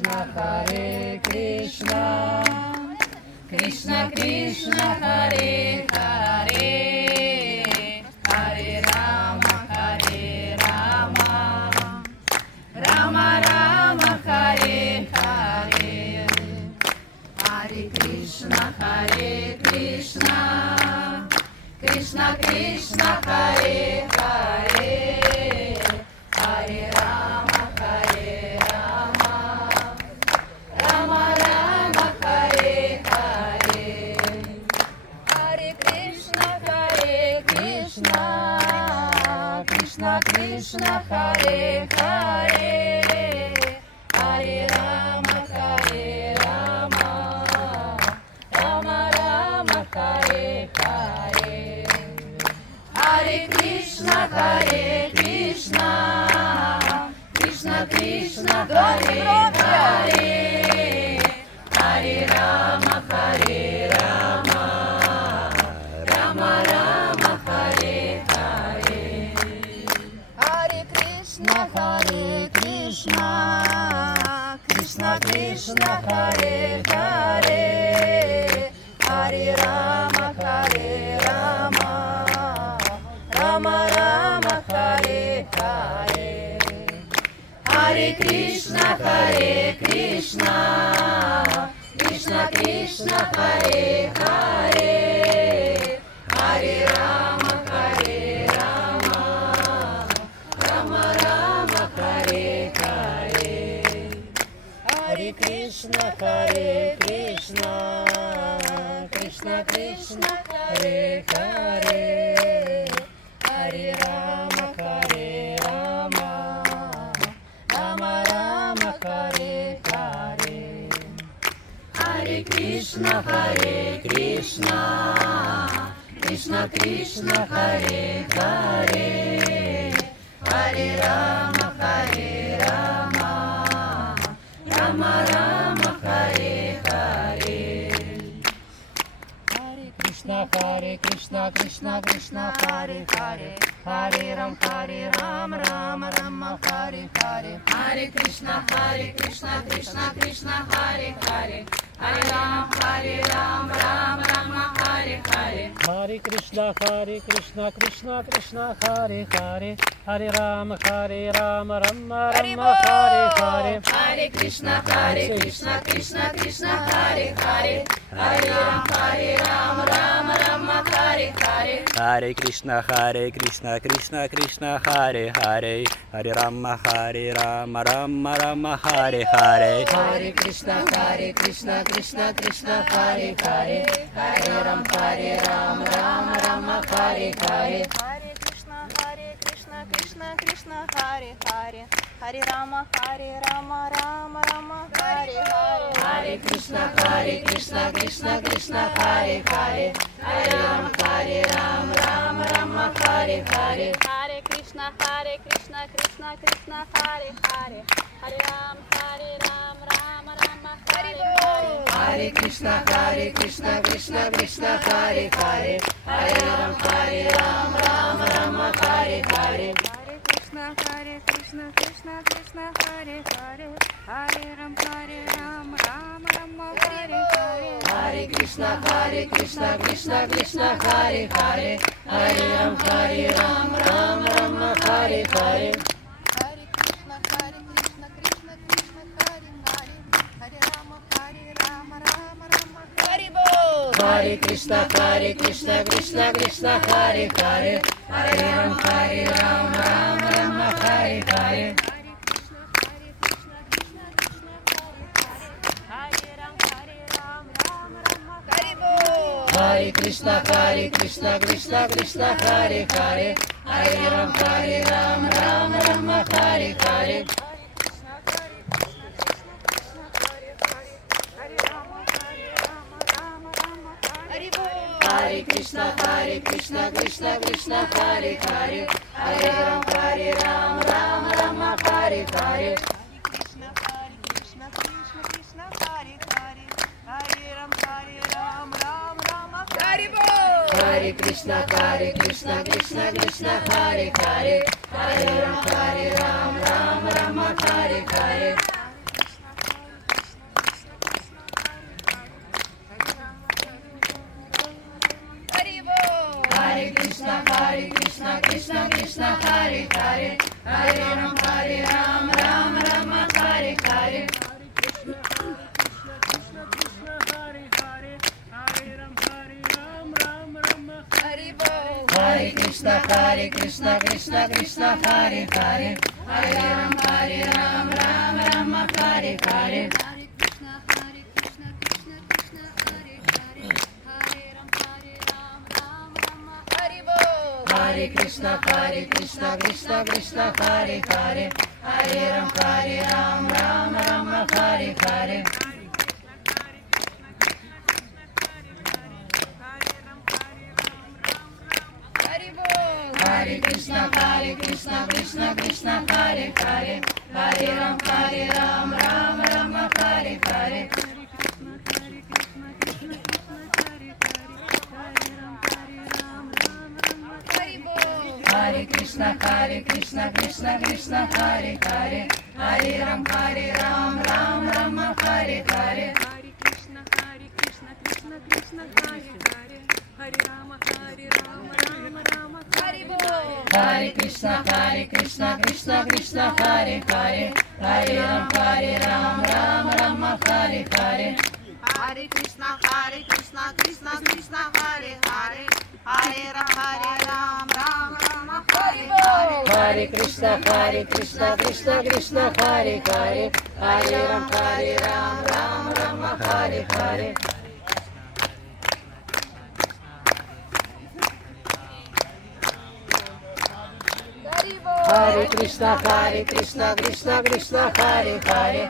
Krishna, Hare Krishna, Krishna Krishna, Hare Hare, Hare Rama, Rama Rama, Hare Hare, Hare Krishna, Krishna Krishna, Hare Hare, Hare Rama, Rama Rama, Hare Hare, Hare Krishna, Krishna Krishna, Hare Hare, Hare Rama, Rama Rama, Hare Hare, Hare Krishna, Krishna Krishna, Hare Hare, Hare Rama, Rama Rama, Hare Hare, Hare Krishna, Krishna Krishna, Hare Hare, Hare Rama, Rama Rama, Hare Hare, Hare Krishna, Krishna Krishna, Hare Hare, Hare Rama, Rama Rama, Hare Hare, Hare Krishna, Krishna Krishna, Hare Hare, Hare Rama, Rama Rama, Hare Hare, Hare Krishna, Krishna Krishna, Hare Hare, Hare Rama, Rama Rama, Hare Hare, Hare Krishna, Krishna Krishna, Hare Hare, Hare Ram, Rama Rama, Hare Hare, Hare Krishna, Krishna Krishna, Hare Hare, Hare Ram, Rama Rama, Hare Hare, Hare Krishna, Krishna Krishna, Hare Hare, Hare Ram, Rama Rama, Hare Hare, Hare Krishna, Krishna Krishna, Hare Hare, Hare Ram, Rama Rama, Hare Hare, Hare Krishna, Krishna Krishna, Hare Hare, Hare Rama, Rama Rama, Hare Hare, Hare Krishna, Krishna Krishna, Hare Hare, Hare Ram, Rama Rama, Hare Hare, Hare Krishna, Krishna, Hare Hare, Hare Rama, Rama Rama, Hare Hare, Hare Krishna, Krishna Krishna, Hare Hare, Hare Ram, Rama Rama, Hare Hare, Hare Krishna, Krishna Krishna, Hare Hare, Hare Rama, Rama Rama, Hare Hare, Hare Krishna, Krishna Krishna, Hare Hare, Hare Ram, Rama Rama, Hare Hare, Hare Krishna, Krishna Krishna, Hare Hare, Hare Rama, Rama Rama, Hare Hare, Hare Krishna, Krishna Krishna, Hare Hare, Hare Ram, Rama Rama, Hare Hare, Hare Krishna, Krishna Krishna, Hare Hare, Hare Rama, Rama Rama, Hare Bol. Hare Krishna, Krishna Krishna, Hare Hare, Hare Ram, Rama Rama, Hare Hare, Hare Krishna, Krishna Krishna, Hare Hare, Hare Rama, Rama Rama, Hare Bol. Hare Krishna, Krishna Krishna, Hare Hare, Hare Ram, Rama Rama, Hare Hare, Hare Krishna, Krishna Hare Hare, Hare Rama, Rama Rama, Hare Hare. Hare Krishna, Krishna Krishna, Hare Hare, Hare Ram, Rama Rama, Hare Hare, Krishna, Krishna, Hare Hare, Hare Ram, Rama, Hare Bol. Hare Krishna, Krishna Krishna, Hare Hare, Hare Ram, Rama Rama, Hare Hare, Hare Krishna, Krishna Krishna Krishna Hare Hare Hare Ram Ram Rama Hare Hare Hare Krishna Krishna Krishna Hare Hare Hare Ram Rama Hare Hare Hare Krishna Krishna Krishna Hare Hare Hare Ram Rama Hare Hare Hare Krishna Krishna Krishna Hare Hare Hare Ram Rama Hare Hare Hare Krishna Krishna Krishna Hare Hare Hare Ram Rama Hare Hare Hare Krishna Krishna Krishna Hare Hare Hare Ram Rama Hare Hare Hare Krishna Krishna Krishna Hare Hare Hare Ram Rama Hare Hare Hare Krishna Krishna Krishna Hare Hare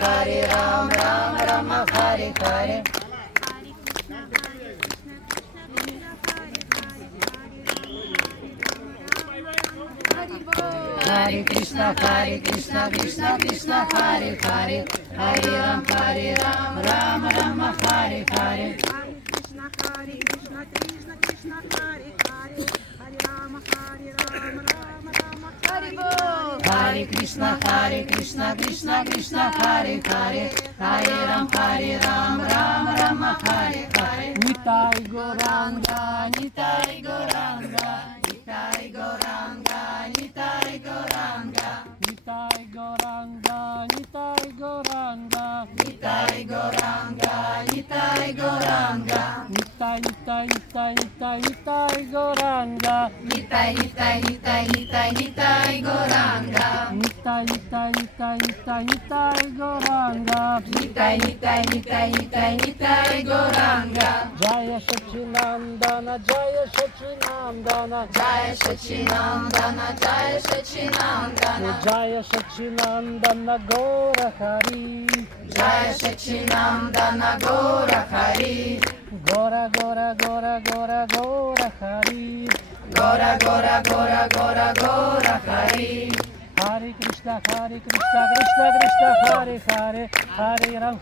Hare Ram Rama Hare Hare Hare Krishna Krishna Hare Hare Hare Ram Rama Hare Hare Hare Krishna Krishna Krishna Hare Hare Hare Ram Rama Hare Hare Hare Krishna Krishna Krishna Hare Hare Hare Ram Rama Hare Hare Nitai Goranga Nitai Goranga Nitai Goranga Nitai Goranga Nitai Goranga Nitai Goranga Nitai Goranga Nitai Goranga Nitai Nitai Nitai Nitai Nitai Goranga Nitai Nitai Nitai Nitai Nitai Goranga Nitai Nitai Nitai Nitai Nitai Goranga Nitai Nitai Nitai Nitai Nitai Goranga Jaya Sachinandana Jaya Sachinandana Jaya Sachinandana Jaya Sachinandana Jaya Sachinandana Gora Hari Jaya Sachinandana Gora Hari Gora Gora Gora Gora Gora Hari Gora Gora Gora Gora Gora Hari Hare Krishna Krishna Krishna Hare Hare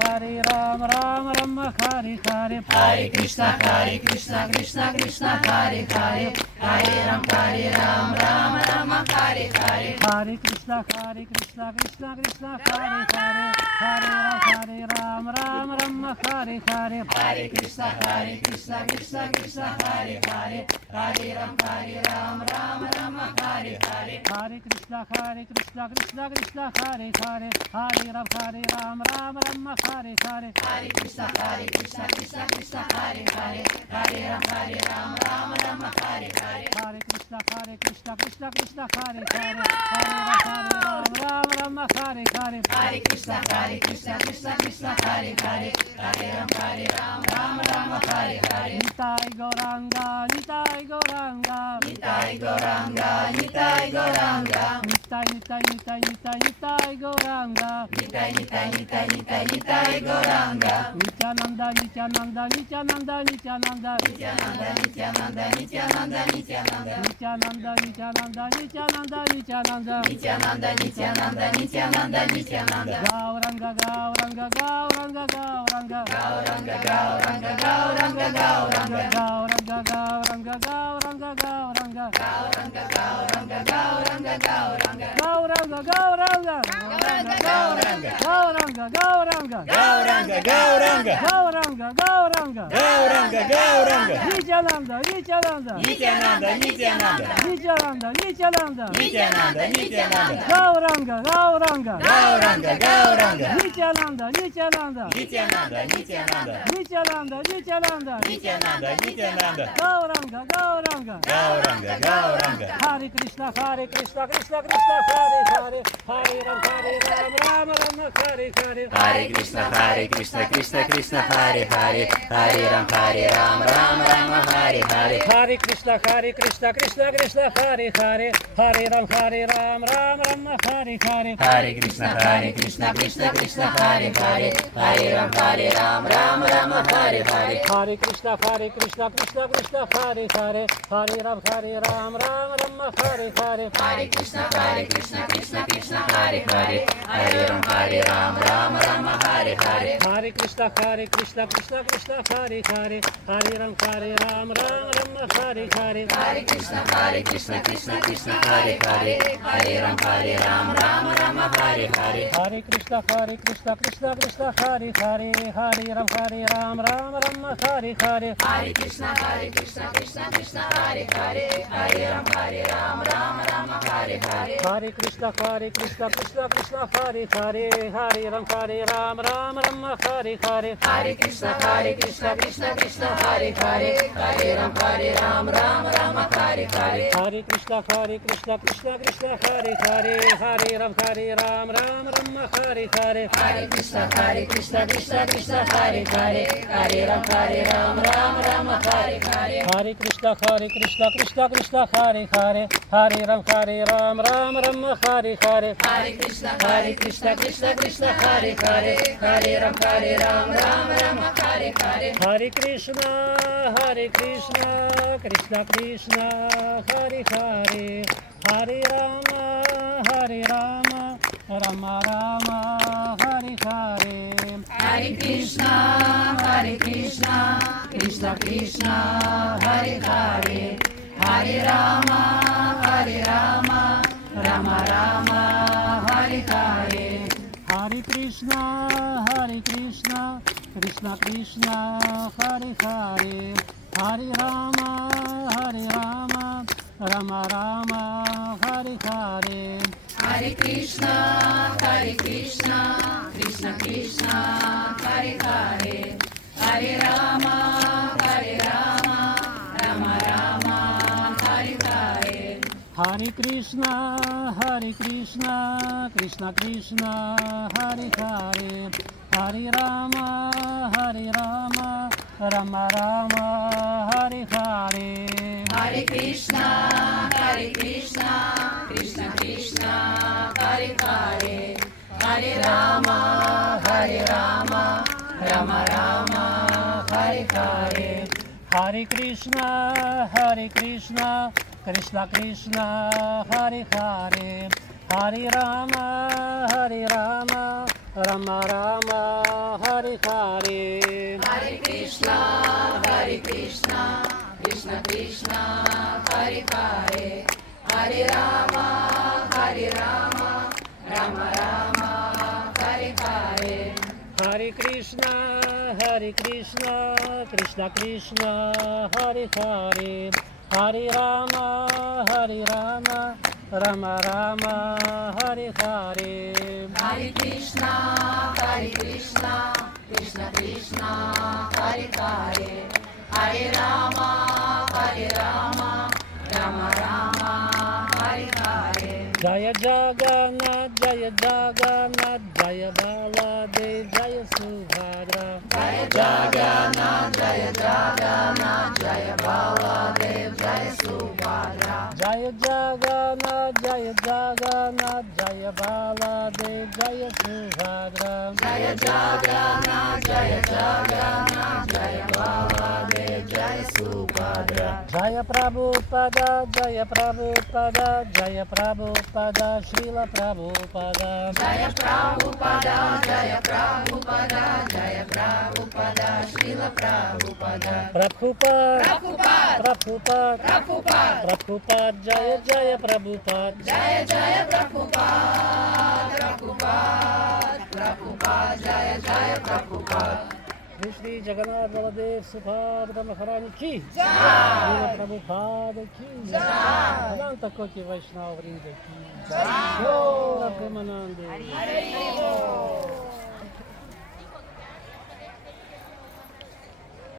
Hare Ram Rama Hare Hare Hare Krishna Krishna Krishna Hare Hare Hare Ram Rama Hare Hare Hare Krishna Krishna Krishna Hare Hare Hare Ram Rama Hare Hare Hare Krishna Krishna Krishna Hare Hare Hare Ram Rama Hare Hare Hare Krishna Krishna Krishna Hare Hare Hare Ram Rama Hare Hare Hare Krishna Krishna Krishna Hare Hare Hare Ram Rama Hare Hare Hare Krishna Krishna Krishna Hare Hare Hare Ram Rama Hare Hare Hare Krishna Krishna Krishna Hare Hare Hare Ram Rama Hare Hare Nitai Goranga Nitai Goranga Nitai Goranga Nitai Goranga Nitai Nitai Nitai Nitai Nitai Goranga Nitai Nitai Nitai Nitai Nitai Goranga Nityananda Nityananda Nityananda Nityananda Nityananda Nityananda Nityananda Nityananda Nityananda Nityananda Nityananda Nityananda Nityananda Nityananda Nityananda Nityananda Gauranga Gauranga Gauranga Gauranga Gauranga Gauranga Gauranga Gauranga Gauranga Gauranga Gauranga Gauranga Gauranga Gauranga Gauranga Gauranga Gauranga, Gauranga, Gauranga, Gauranga, Gauranga, Gauranga, Gauranga, Gauranga, Gauranga, Gauranga, Gauranga, Nityananda, Nityananda, Nityananda, Nityananda, Nityananda, Nityananda, Nityananda, Nityananda, Gauranga, Gauranga, Gauranga, Gauranga, Nityananda, Nityananda, Nityananda, Nityananda, Nityananda, Nityananda, Nityananda, Nityananda, Gauranga, Gauranga, Gauranga, Gauranga, Hare Krishna, Hare Krishna, Krishna Krishna, Hare Hare, Hare Ram, Ram Ram, Hare Hare, Hare Krishna, Hare Krishna, Krishna Krishna, Hare Hare, Hare Ram, Ram Ram, Hare Hare, Hare Krishna, Hare Krishna, Krishna Krishna, Hare Hare, Hare Ram, Ram Ram, Hare Hare, Hare Krishna, Hare Krishna, Krishna Krishna, Hare Hare, Hare Ram, Ram Ram, Hare Hare, Hare Krishna, Hare Krishna, Krishna Krishna, Hare Hare, Hare Ram, Ram Hare Hare, Hare Krishna, Hare Krishna, Krishna Krishna, Hare Hare, Hare Ram, Ram Hare Hare, Hare Krishna, Hare Krishna, Krishna Krishna, Hare Hare, Hare Ram, Ram Hare Hare, Hare Krishna, Hare Krishna, Krishna Krishna, Hare Hare, Hare Ram, Ram Hare Hare, Hare Krishna, Hare Krishna, Krishna Krishna, Hare Hare, Hare Ram, Ram Hare Hare, Hare Krishna, Hare Krishna, Krishna Krishna, Hare Hare, Hare Ram, Ram Hare Hare, Hare Krishna, Hare Krishna, Krishna Krishna, Hare Hare, Hare Ram, Ram Hare Hare, Hare Krishna, Hare Krishna, Krishna Krishna, Hare Hare, Hare Ram, Ram Hare Hare, Hare Krishna, Hare Krishna, Krishna Krishna, Hare Hare, Hare Ram, Ram Hare Hare, Hare Krishna, Hare Krishna, Krishna Krishna, Hare Hare, Hare Ram, Ram Hare Hare, Hare Krishna, Hare Krishna, Krishna Krishna, Hare Hare, Hare Ram, Ram Hare Hare, Hare Krishna, Hare Krishna, Krishna Krishna, Hare Hare, Hare Ram, Ram Hare Hare, Hare Krishna, Hare Krishna, Krishna Krishna, Hare Hare, Hare Rama, Rama Rama, Hare Hare, Hare Krishna, Hare Krishna, Krishna Krishna, Hare Hare, Hare Rama, Rama Rama, Hare Hare, Hare Krishna, Hare Krishna, Krishna Krishna, Hare Hare, Hare Rama, Rama Rama, Hare Hare, Hare Krishna, Hare Krishna, Krishna Krishna, Hare Hare, Hare Rama, Rama Rama, Hare Hare, Hare Krishna, Hare Krishna, Krishna Krishna, Hare Hare, Hare Rama, Rama Rama, Hare Hare, Hare Krishna, Hare Krishna, Krishna Krishna, Hare Hare, Hare Rama, Rama Rama, Hare Hare, Hare Krishna, Hare Krishna, Krishna Krishna, Hare Hare, Hare Rama, Rama Rama, Hare Hare, Hare Krishna, Hare Krishna, Krishna Krishna, Hare Hare, Hare Rama, Rama Rama, Hare Hare, Hare Krishna, Hare Krishna, Krishna Krishna, Hare Hare, Hare Rama, Rama Rama, Hare Hare, Hare Krishna, Hare Krishna, Krishna Krishna, Hare Hare, Hare Rama, Rama Rama, Hare Hare. Jaya Jagannath, Jaya Jagannath, Jaya Baladev, Jaya Subhadra, Jaya Jagannath, Jaya Jagannath, Jaya Baladev, Jaya Subhadra. Jaya Jagannath, Jaya Jagannath, Jaya Baladev, Jaya Subhadra, Jaya Jagannath, Jaya Jagannath, Jaya Baladev, Jaya Subhadra. Jaya Prabhupada, Jaya Prabhupada, Jaya Prabhupada, Srila Prabhupada, Jaya Prabhupada, Jaya Prabhupada, Jaya Prabhupada, Srila Prabhupada. Prabhupada, Prabhupada, Prabhupada, Prabhupada, Prabhupada, Jaya Jaya Prabhupada. Jaya Jaya Prabhupada, Prabhupada, Prabhupada, Jaya Jaya Prabhupada. Shri Jagannath Baladev Subhadra Maharani ki Srila Prabhupada ki Ananta Koti Vaishnava Vrinda ki Gaura Premanande.